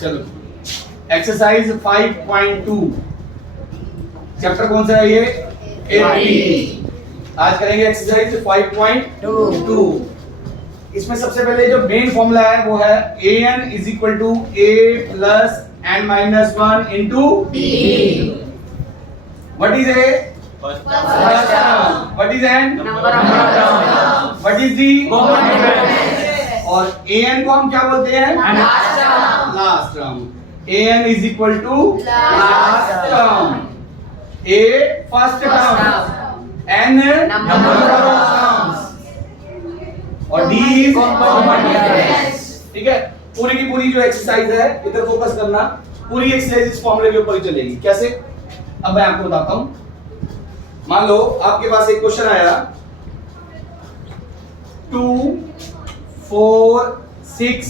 चलो exercise 5.2 chapter कौन सा है ये? एपी। आज करेंगे एक्सरसाइज 5.2। इसमें सबसे पहले जो मेन फॉर्मूला है वो है an is equal to a plus n minus 1 into d। What is a? First term. What is n? Number of term. What is d? Common difference. और an को हम क्या बोलते हैं? Last term. Last term. an is equal to last term, a first term, n number of terms और d is common difference. ठीक है, पूरी की पूरी जो एक्सरसाइज है इधर फोकस करना, पूरी एक्सरसाइज इस फॉर्मूले के ऊपर ही चलेगी। कैसे? अब मैं आपको बताता हूं। मान लो आपके पास एक क्वेश्चन आया 2 4 6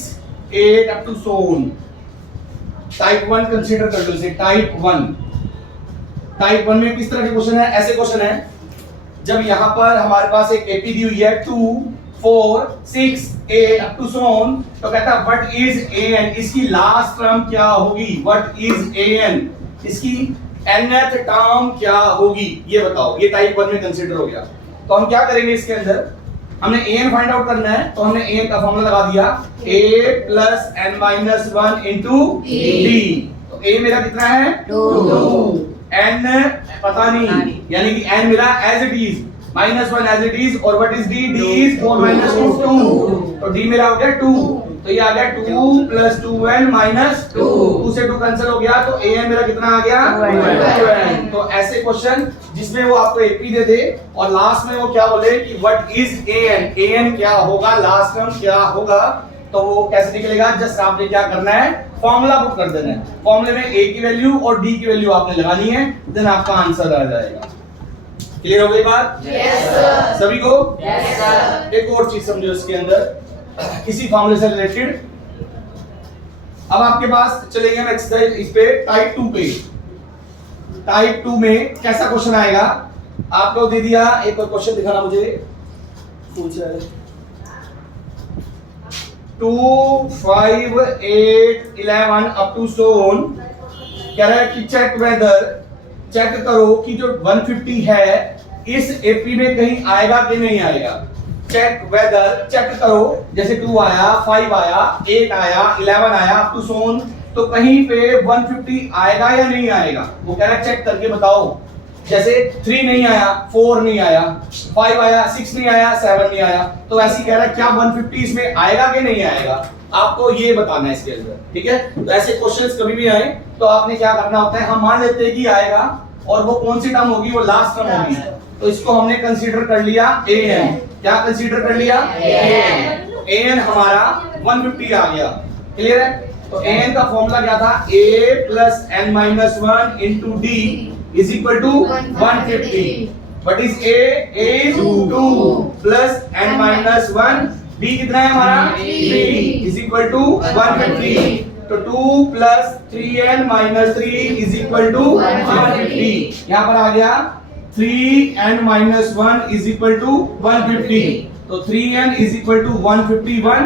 8 up to so on. Type 1 consider कर लो इसे, टाइप 1। टाइप 1 में किस तरह के क्वेश्चन है? ऐसे क्वेश्चन है जब यहां पर हमारे पास एक एपी दी हुई है 2 4 6 8 अप टू सो ऑन, तो कहता है व्हाट इज an, इसकी लास्ट टर्म क्या होगी? व्हाट इज an, इसकी nth टर्म क्या होगी ये बताओ। ये टाइप 1 में कंसीडर हो गया। तो हम क्या करेंगे इसके अंदर, हमने an फाइंड आउट करना है, तो हमने an का फॉर्मूला लगा दिया a plus n minus 1 into d। तो a मेरा कितना है? 2। n पता नहीं, यानी कि n मेरा as it is, minus 1 as it is, और व्हाट इज d? d इज 4 माइनस 2 2। तो d मेरा हो गया 2, तो ये आ गया 2 प्लस 2n माइनस 2। 2 से 2 कैंसिल हो गया, तो an मेरा कितना आ गया? 2n। तो ऐसे क्वेश्चन जिसमें वो आपको एपी दे दे और लास्ट में वो क्या बोले कि व्हाट इज an, an क्या होगा, लास्ट टर्म क्या होगा, तो वो कैसे निकलेगा? जस्ट आपने क्या करना है, फॉर्मूला पुट कर देना है। फॉर्मूले में a की वैल्यू और d की वैल्यू आपने लगानी है, देन आपका आंसर आ जाएगा। क्लियर हो गई बात? Yes sir. सभी को? Yes sir. एक और चीज समझो इसके अंदर, किसी फॉर्मूले से रिलेटेड। अब आपके पास चलेंगे हम एक्सरसाइज इस पे टाइप 2 पे। टाइप 2 में कैसा क्वेश्चन आएगा आपको दे दिया। एक और क्वेश्चन दिखाना मुझे, पूछ रहा है 2 5 8 11 अप टू सो ऑन। कह रहा है कि चेक वेदर, चेक करो कि जो 150 है इस एपी में कहीं आएगा कि नहीं आएगा। चेक वेदर, चेक करो, जैसे 2 आया, 5 आया, 8 आया, 11 आया अप टू सो ऑन, तो कहीं पे 150 आएगा या नहीं आएगा। वो कह रहा है चेक करके बताओ। जैसे 3 नहीं आया, 4 नहीं आया, 5 आया, 6 नहीं आया, 7 नहीं आया, तो ऐसे कह रहा है क्या 150 इसमें आएगा कि नहीं आएगा, आपको ये बताना है इसके अंदर। ठीक है, तो ऐसे क्वेश्चंस कभी भी आए तो आपने क्या करना होता है, हम मान लेते हैं कि आएगा और वो कौन सी टर्म होगी, वो लास्ट टर्म होगी, तो इसको हमने कंसीडर कर लिया an। क्या कंसीडर कर लिया? an हमारा 150 आ गया। क्लियर है? तो an का फॉर्मूला क्या था? a plus n minus 1 into d is equal to 150। What is a? a is 2 plus n minus 1, d कितना है हमारा? 3 इज इक्वल टू 150। तो 2 plus 3n minus 3 is equal to 150। यहाँ पर आ गया 3n minus 1 is equal to 150। तो 3n is equal to 151,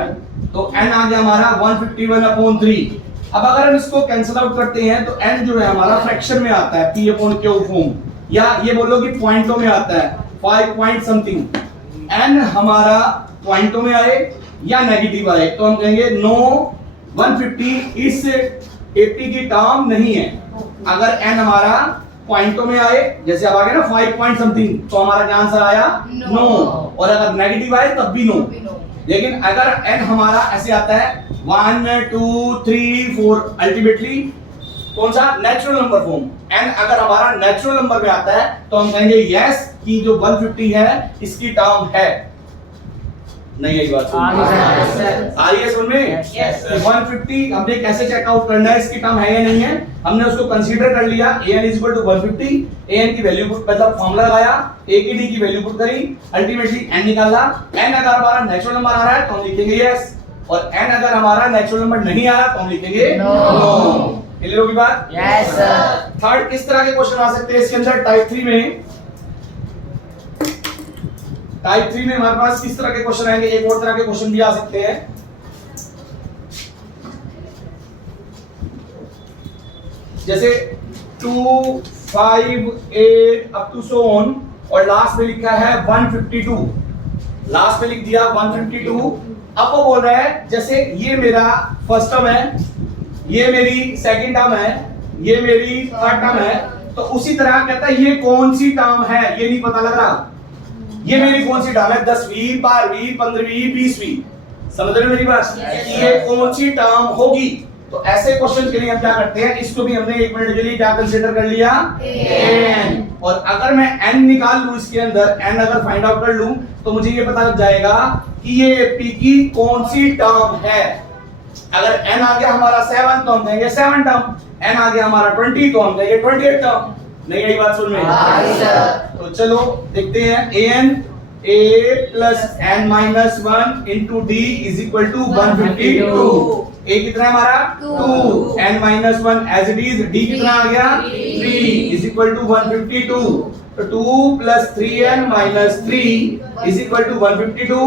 तो n आ गया हमारा 151 अपॉन 3। अब अगर हम इसको कैंसिल आउट करते हैं तो n जो है हमारा फ्रैक्शन में आता है, p अपॉन q फॉर्म, या ये बोलो कि पॉइंटों में आता है 5 पॉइंट समथिंग। n हमारा पॉइंटों में आए या नेगेटिव आए तो हम कहेंगे नो 150 इस एपी की टर्म नहीं है। अगर n हमारा पॉइंटों में आए, जैसे अब आ गया ना 5 पॉइंट समथिंग, तो हमारा क्या आंसर आया? नो। और अगर नेगेटिव आए तब भी नो। लेकिन अगर n हमारा ऐसे आता है 1 2 3 4, अल्टीमेटली कौन सा? Natural number form. n अगर हमारा नेचुरल नंबर में आता है तो हम कहेंगे यस कि जो 150 है इसकी टर्म है। नहीं आई बात आ रही है समझ में? 150 हमने कैसे चेकआउट करना है इसकी टर्म है या नहीं है, हमने उसको कंसीडर कर लिया। an is equal to 150, an की वैल्यू पुट, मतलब फॉर्मूला लगाया, a की d की वैल्यू पुट करी, अल्टीमेटली n निकाला। n अगर हमारा नेचुरल नंबर आ रहा है तो हम लिखेंगे यस, और n अगर हमारा नेचुरल नंबर नहीं आ रहा तो हम लिखेंगे नो। क्लियर होगी बात? Yes sir. थर्ड किस तरह के क्वेश्चन आ सकते हैं इसके अंदर? टाइप 3 में, टाइप 3 में हमारे पास किस तरह के क्वेश्चन आएंगे? एक और तरह के क्वेश्चन भी आ सकते हैं। जैसे 2, 5, 8 अप टू सो ऑन, और लास्ट में लिखा है 152, लास्ट में लिख दिया 152। अब वो बोल रहा है जैसे ये मेरा फर्स्ट टर्म है, ये मेरी सेकंड टर्म है, ये मेरी थर्ड टर्म है, तो उसी तरह कहता है ये कौन सी टर्म है, ये नहीं पता लग रहा, ये मेरी कौन सी टर्म है, 10वीं 12वीं 15वीं 20वीं, समझ रहे हो मेरी बात, ये कौन सी टर्म होगी। तो ऐसे क्वेश्चन के लिए हम क्या करते हैं, इसको भी हमने 1 मिनट के लिए क्या कंसीडर कर लिया, n, और अगर मैं n निकाल लूं इसके अंदर, n अगर फाइंड आउट कर लूं तो मुझे ये पता लग जाएगा कि ये p की कौन सी टर्म है। अगर n आ गया हमारा 7 तो हम देंगे 7 टर्म, n आ गया हमारा 20 तो हम देंगे 28 टर्म। नहीं यही बात सुन में, तो चलो देखते हैं, an a plus n minus 1 into d is equal to 152। a कितना है हमारा 2, n minus 1 as it is, d कितना आ गया 3 is equal to 152। तो 2 plus 3n minus 3 is equal to 152,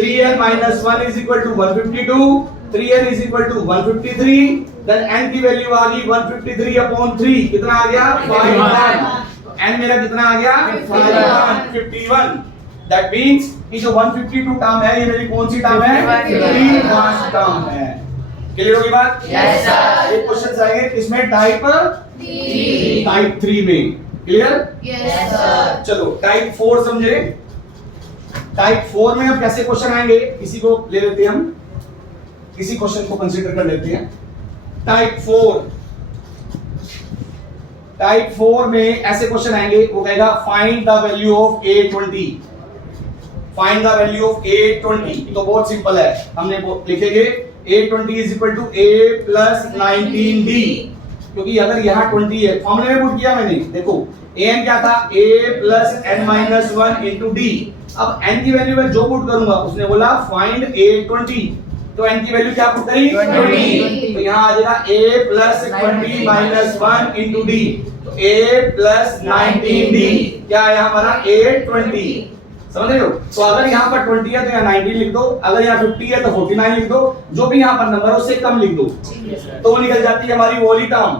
3n minus 1 is equal to 152, 3n is equal to 153, then n की value आ गई 153 upon 3, कितना आ गया 51, तो n मेरा कितना आ गया 51। दैट मींस कि जो 152 टर्म है ये मेरी कौन सी टर्म है, 3 टर्म है। क्लियर होगी बात? Yes sir. एक क्वेश्चन आएंगे किसमें, टाइप 3 में। क्लियर? Yes sir. चलो टाइप 4 समझे। टाइप 4 में अब कैसे क्वेश्चन आएंगे, किसी को ले लेते हैं हम, किसी क्वेश्चन को कंसीडर कर लेते हैं। टाइप 4 में ऐसे क्वेश्चन आएंगे, वो कहेगा find the value of A20, find the value of A20। तो बहुत सिंपल है, हमने लिखेंगे A20 is equal to A plus 19D, क्योंकि अगर यहाँ 20 है, फॉर्मूले में पुट किया मैंने, देखो an क्या था, A plus n minus 1 into D। अब n की वैल्यू में जो पुट करूंगा, उसने बोला फाइंड A20, तो n की वैल्यू क्या पुट करी 20, तो यहाँ आ जाएगा A plus 20 minus 1 into D, तो A plus 19D क्या आया हमारा A20। समझ रहे हो? तो अगर यहाँ पर 20 है तो यहाँ 19 लिख दो, अगर यहाँ 50 है तो 49 लिख दो, जो भी यहाँ पर नंबर है उससे कम लिख दो, तो वो निकल जाती है हमारी वो वाली टर्म।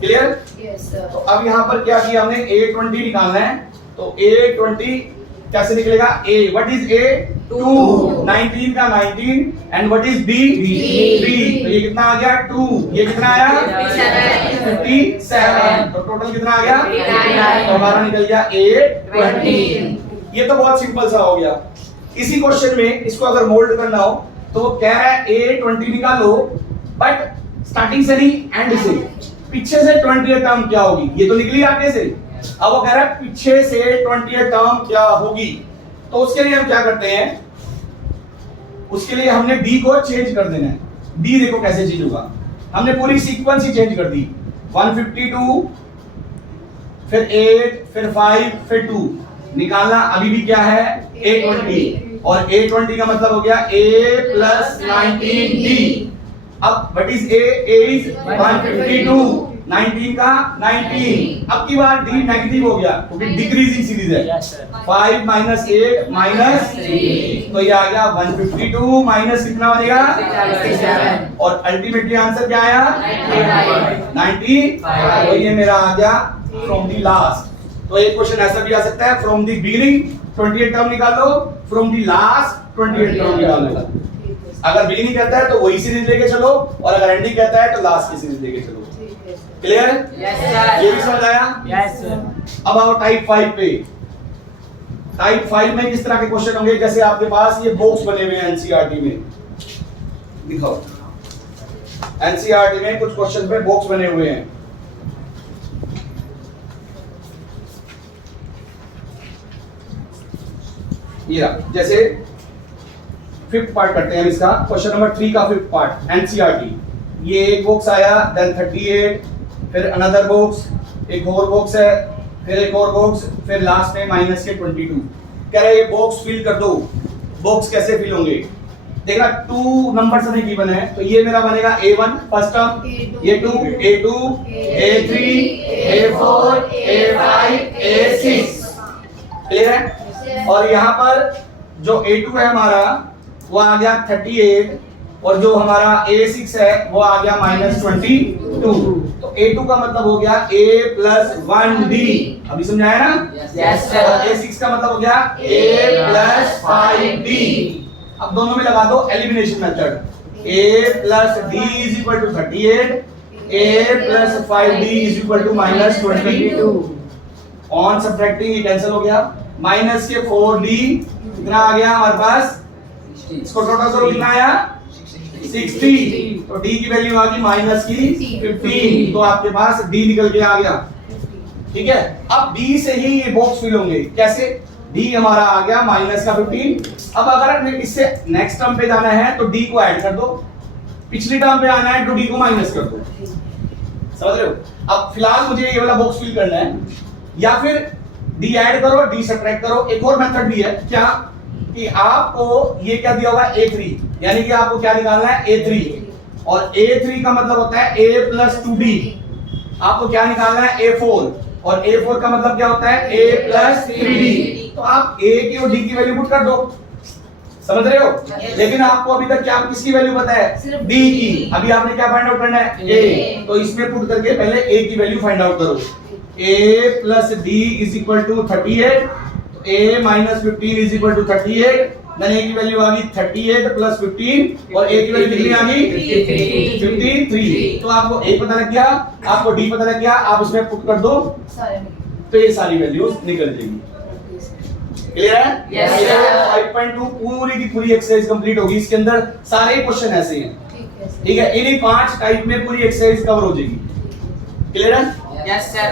क्लियर? Yes sir. तो अब यहाँ पर क्या किया हमने, A20 निकालना है, तो A20 कैसे निकलेगा, A व्हाट इज A 2, 19 का 19, एंड व्हाट इज B 3, तो ये कितना आ गया 2, ये कितना आया 57, तो टोटल कितना आ गया 59, तो हमारा निकल गया A20। ये तो बहुत सिंपल सा हो गया। इसी क्वेश्चन में इसको अगर मोल्ड करना हो तो वो कह रहा है A20 निकालो, बट स्टार्टिंग से नहीं एंड से, पीछे से 20 टर्म क्या होगी, ये तो निकली आगे से, अब वो कह रहा है पीछे से 20 टर्म क्या होगी। तो उसके लिए हम क्या करते हैं, उसके लिए हमने D को चेंज कर देना है। D देखो कैसे चेंज होगा, हमने पूरी सीक्वेंस ही चेंज कर दी, 152 फिर 8 फिर 5 फिर 2, निकालना अभी भी क्या है A20, और A20 का मतलब हो गया A plus 19D। अब व्हाट इज A इज 152, 19 का 19, अब की बार D नेगेटिव हो गया क्योंकि डिक्रीजिंग सीरीज है, 5 minus 8 minus 3, तो ये आ गया 152 माइनस कितना बनेगा 57, और अल्टीमेटली आंसर क्या आया 90, तो ये मेरा आ गया फ्रॉम द लास्ट। तो एक क्वेश्चन ऐसा भी आ सकता है, फ्रॉम द बिगिनिंग 28 टर्म निकालो, फ्रॉम द लास्ट 28 टर्म निकालो। अगर बिगिनिंग कहता है तो वही सीरीज लेके चलो, और अगर एंडिंग कहता है तो लास्ट की सीरीज लेके चलो। क्लियर? Yes sir. ये भी समझ आया? Yes sir. अब आओ टाइप 5 पे। टाइप 5 में किस तरह के क्वेश्चन होंगे, जैसे आपके पास ये बॉक्स बने हुए हैं एनसीईआरटी में, दिखाओ एनसीईआरटी में कुछ क्वेश्चन पे बॉक्स बने हुए हैं। ये रहा, जैसे 5th पार्ट करते हैं इसका, क्वेश्चन नंबर 3 का 5th पार्ट एनसीईआरटी। ये एक बॉक्स आया, देन 38, फिर अनदर बॉक्स, एक और बॉक्स है, फिर एक और बॉक्स, फिर लास्ट में माइनस के 22। कह रहे ये बॉक्स फिल कर दो। बॉक्स कैसे फिल होंगे, देखना 2 नंबर से गिवन है, तो ये मेरा बनेगा A1 फर्स्ट टर्म, ये 2 A2 A3 A4 A5 A6। Clear है? और यहाँ पर जो A2 है हमारा वो आ गया 38, और जो हमारा A6 है वो आ गया -22। तो A2 का मतलब हो गया A प्लस 1D। अभी समझाया ना? Yes, sir. और A6 का मतलब हो गया A प्लस 5D। अब दोनों में लगा दो elimination method. A plus D is equal to 38, A plus 5D is equal to -22। On subtracting ये कैंसिल हो गया। माइनस के 4D कितना आ गया हमारे पास? इसको टोटल करो कितना आया? 60। तो D की वैल्यू आ गई माइनस की 15। तो आपके पास D निकल के आ गया। ठीक है, अब D से ही ये बॉक्स फिल होंगे। कैसे? D हमारा आ गया माइनस का 15। अब अगर आपने इससे नेक्स्ट टर्म पे जाना है तो D को ऐड कर दो, पिछली टर्म पे आना है तो D को माइनस कर दो। समझ रहे हो? अब फिलहाल मुझे ये वाला बॉक्स फिल करना है, या फिर D ऐड करो D सब्ट्रैक्ट करो। एक और मेथड भी है, क्या कि आपको ये क्या दिया हुआ है A3, यानी कि आपको क्या निकालना है A3, और A3 का मतलब होता है A प्लस 2D। आपको क्या निकालना है A4, और A4 का मतलब क्या होता है A प्लस 3D। तो आप A की और D की वैल्यू पुट कर दो। समझ रहे हो? लेकिन आपको अभी तक क्या किसकी वैल्यू पता है? सिर्फ D की। अभी आपने क्या फाइंड आउट करना है? A। तो इसमें पुट करके पहले A की वैल्यू फाइंड आउट करो। A plus D is equal to 38। तो A minus 15 is equal to 38। Then A की वैल्यू आ गई 38 प्लस 15, और A की वैल्यू कितनी आ गई? 53। तो आपको A पता लग गया, आपको D पता लग गया, आप उसमें पुट कर दो तो ये सारी वैल्यूज निकल जाएगी। क्लियर है? Yes, sir. 5.2 पूरी की पूरी एक्सरसाइज कंप्लीट होगी। इसके अंदर सारे क्वेश्चन ऐसे हैं। ठीक है, इन्हीं 5 टाइप में पूरी एक्सरसाइज कवर हो जाएगी। क्लियर है? Yes, sir.